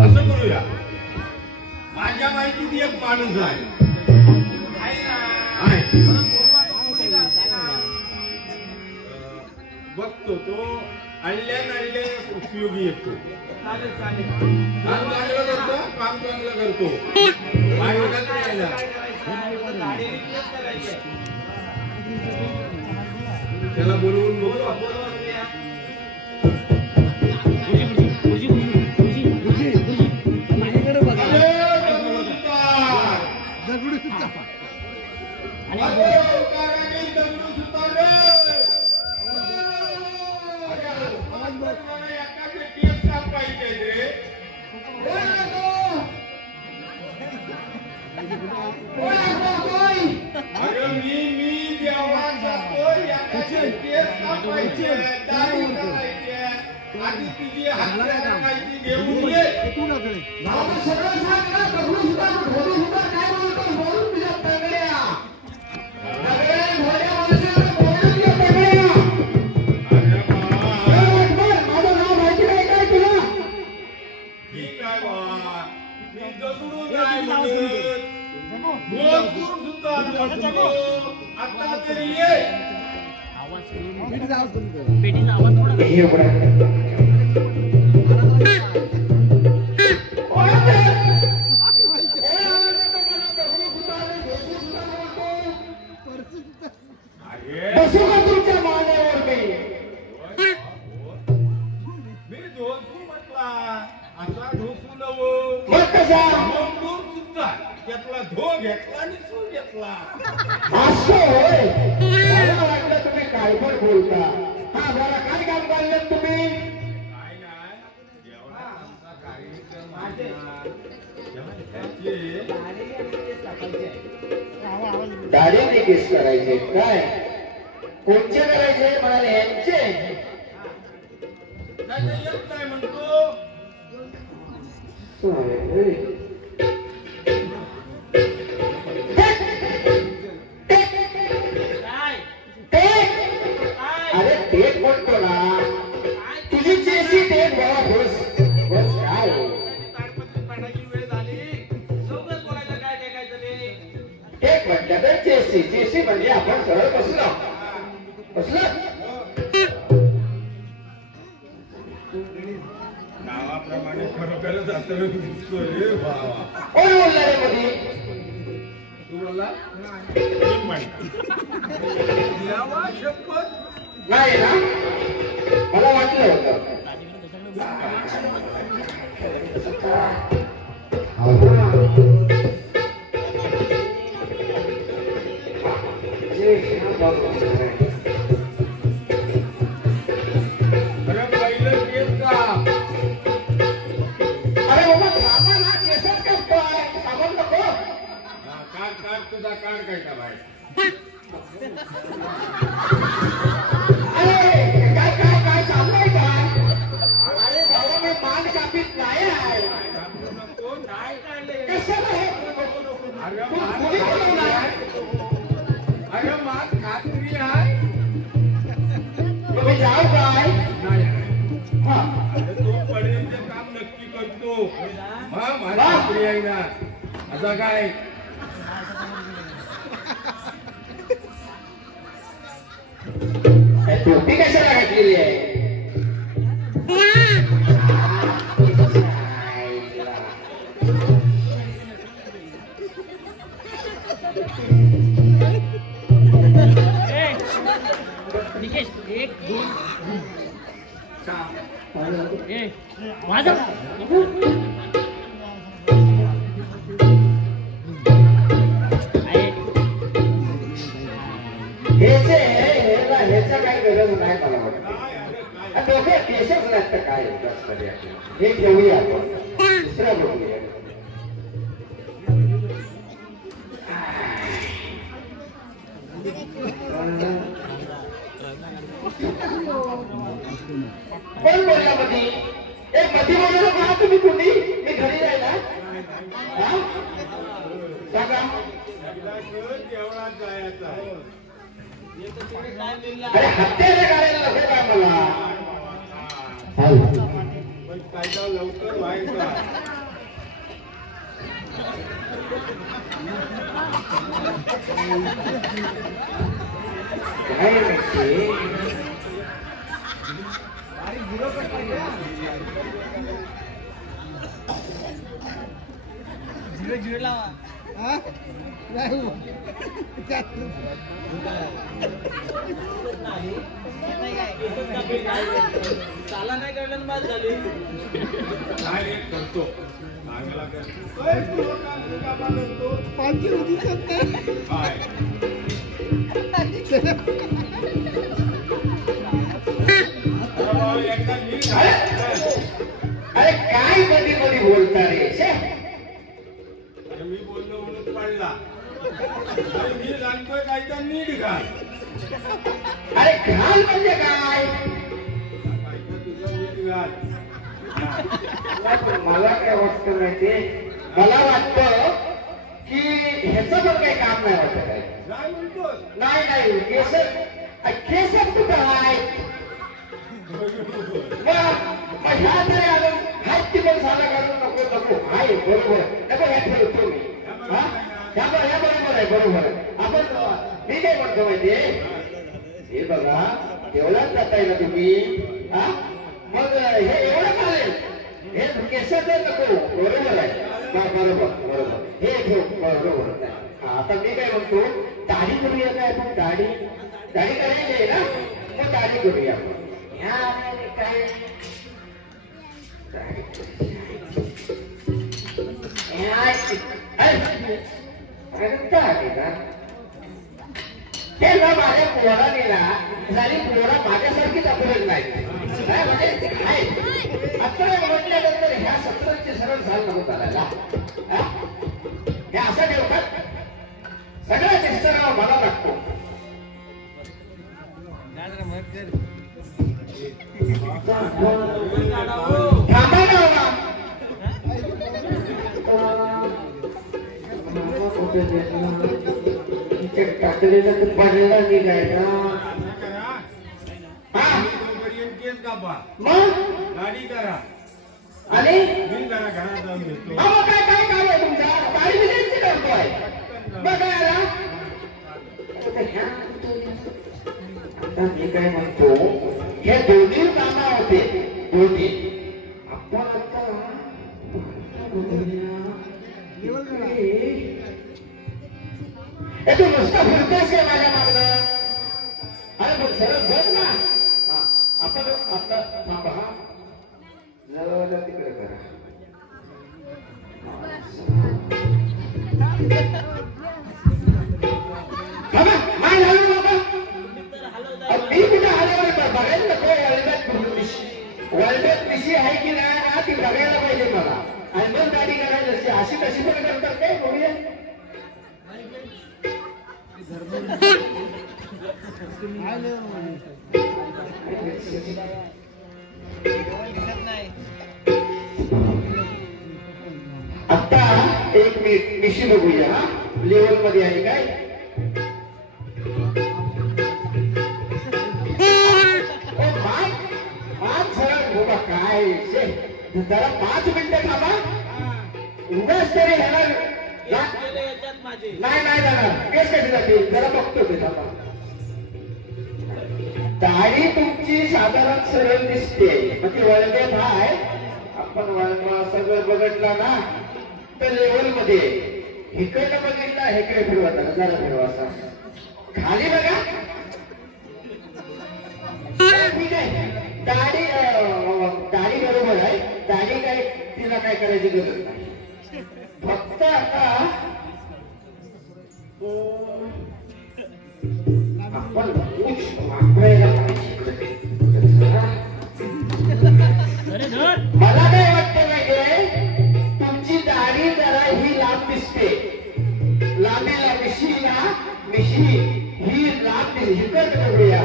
असं करूया. माझ्या माहितीत एक माणूस आहे, बघतो तो आणल्या उपयोगी येतो. काम चांगलं करतो, काम चांगलं करतो. त्याला बोलवून बघू. दाढी केस करायचे काय? कोणचे करायचे म्हणाले? यांचे काय म्हणतो? अरे टेक म्हणतो ना, तुझी चेसी टेक बघा. बस बस काय टेक म्हटलं तर चेसी. चेसी म्हणजे आपण सरळ बसलो नावाप्रमाणे खरोखरच जातो. कोण बोलला रे मध्ये? तू बोलला नाही ना, मला वाटलं होतं. तुझा कान काय का बाहेर? काय चाललंय का? अरे बाबा मी मान कापीत नाही आहे. अरे मान खात्री आहे. तुम्ही जाऊ काय? अरे तो पडेलचं काम नक्की करतो. हा मला खात्री आहे ना. आता काय निकेश एक दोन माझं ह्याचा काही गरज नाही मला वाटत दोघे केसच नाही तर काय हे घेऊया आपण दुसऱ्या बघूया कोण बोलला मध्ये एक मध्ये बोलू नका तुम्ही कुणी मी घरी राहिला सांगा देवळात जायचं आहे. अरे हत्यारे काढायला नको का मला पण कायदा लवकर व्हायचा. काय माहिती झिरो लावा चाला नाही कळलं बाद झाली काय एक करतो चांगला करतो काय एकदा नीट अरे काय मध्ये मध्ये बोलता रे छे. मी बोललो म्हणून पडला. मी जाणतोय काय तर नीट घाल. अरे घाल म्हणजे काय काय तर तुझं नीट घाल. मला काय वाटतं माहिती मला वाटतं की ह्याचं पण काही काम नाही वाटत आहे काय म्हणतोस? नाही नाही केस केसच कुठं आहे ह्या तरी आलं हात ती पण साधा काढून नको नको आहे बरोबर नको ह्या ठेवतो मी ह्या बरोबर आहे बरोबर आहे आपण मी काय म्हणतो माहितीये हे बघा एवढाच जाताय ना तुम्ही मग हे एवढं चालेल हे केसाचं नको बरोबर आहे बरोबर बरोबर हे ठेव बरोबर आता मी काय म्हणतो दाढी करूया काय आपण दाढी दाढी करायची आहे ना मग दाढी करूया आपण काय हे ना माझ्या पोराने ना झाली पोरा माझ्यासारखीच अपराध नाही म्हणजे काय अत्र म्हटल्यानंतर ह्या सत्रांचे सरळ झाल नको चालायला हे असं ठेवतात सगळ्या निष्ठराव मला लागतो थांबा ना टाकलेला तर पाण्याला निघायचा केस कापा मग गाडी करा आणि मी जरा घरात जाऊन येतो. काय काय काम आहे तुमचा गाडी विकायची करतोय बघायला आता मी काय म्हणतो हे दोन्ही कामा होते दोन्ही आपण आता तू नुसतं फिरतोस काय माझ्या मागणं अरे मग सरळ बघ ना आपण आता थांबा हा जरा तिकडे करा माय झालं बाबा मी कुठे हलवलं बघायला नको वर्ल्डात पिशी आहे की नाही ती बघायला पाहिजे मला आणि मग गाडी करायची अशी कशी पण करतात काय बघूया आता एक मिनिट मिशी बघूया हा लेवल मध्ये आहे काय काय जरा 5 मिनिटं थांबा उगाच तरी ह्याला नाही नाही जाणार केस कशी जातील जरा बघतो ते थांबा दाढी तुमची साधारण सरळ दिसते मग ती वळण्यात आहे आपण वळणा सगळं बघितला ना तर लेवल मध्ये इकडनं बघितलं इकडे फिरवता जरा फिरवा असा खाली बघा ठीक आहे दाढी दाढी बरोबर आहे दाढी काय तिला काय करायची गरज नाही फक्त आता आपण वापरायला पाहिजे मला काय वाटतं माहितीये तुमची दाढी जरा ही लांब दिसते लांबीला मिशी ही लांब दिसते हिकट बघूया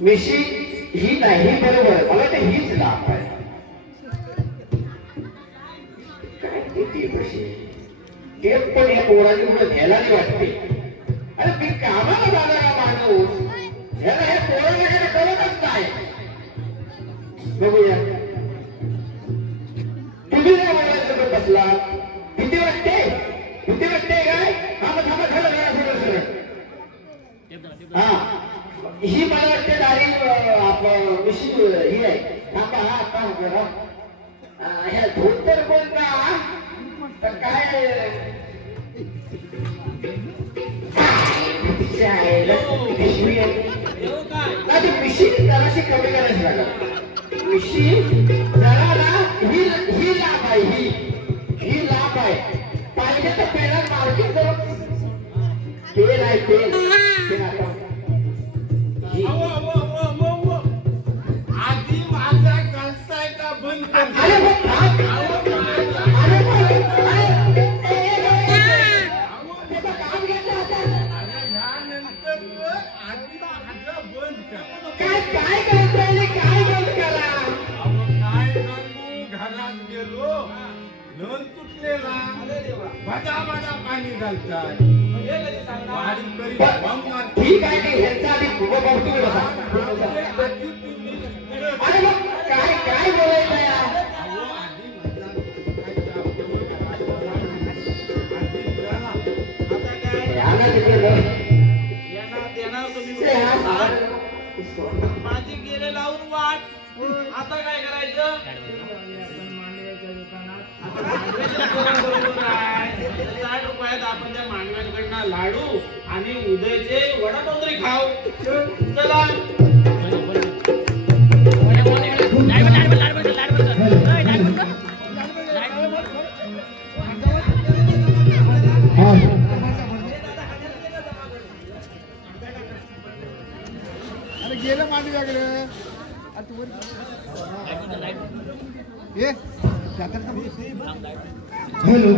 मिशी ही नाही बरोबर मला वाटतं हीच लांब आहे काय ती कशी ते पण या पोराची मुलं घ्यायला नाही वाटते अरे मी कामाला जाणारा माणूस ह्याला हे पोरं वगैरे कळतच नाही बघूया तुम्ही काय बोलायचं बसला भीती वाटते काय थांबा झालं जरा सरळ हा ही मला वाटते दाढी मिशी ही आहे थांबा आता जरा ह्या धोतर कोणता तर काय मिशी जराशी कमी करायची लागत मिशी जरा ना ही लाभ आहे ही लाभ आहे पाहिजे तर पेला मार्केट करून पेन आहे पेन आता आधी माझा कळसाय का बंद काय करता काय बंद करा काय सांगू घरात गेलो नळ तुटलेला भजा पाणी घालतात ठीक आहे की ह्यांचा आधी बघतो अरे मग काय बोलायचं यार माझी गेले लावून वाट आता काय करायचं ₹60 आपण त्या मांडव्यांकडनं लाडू आणि उदयचे वडापाव तरी खाऊ चला गेलं मांडवी लागलं हॅलो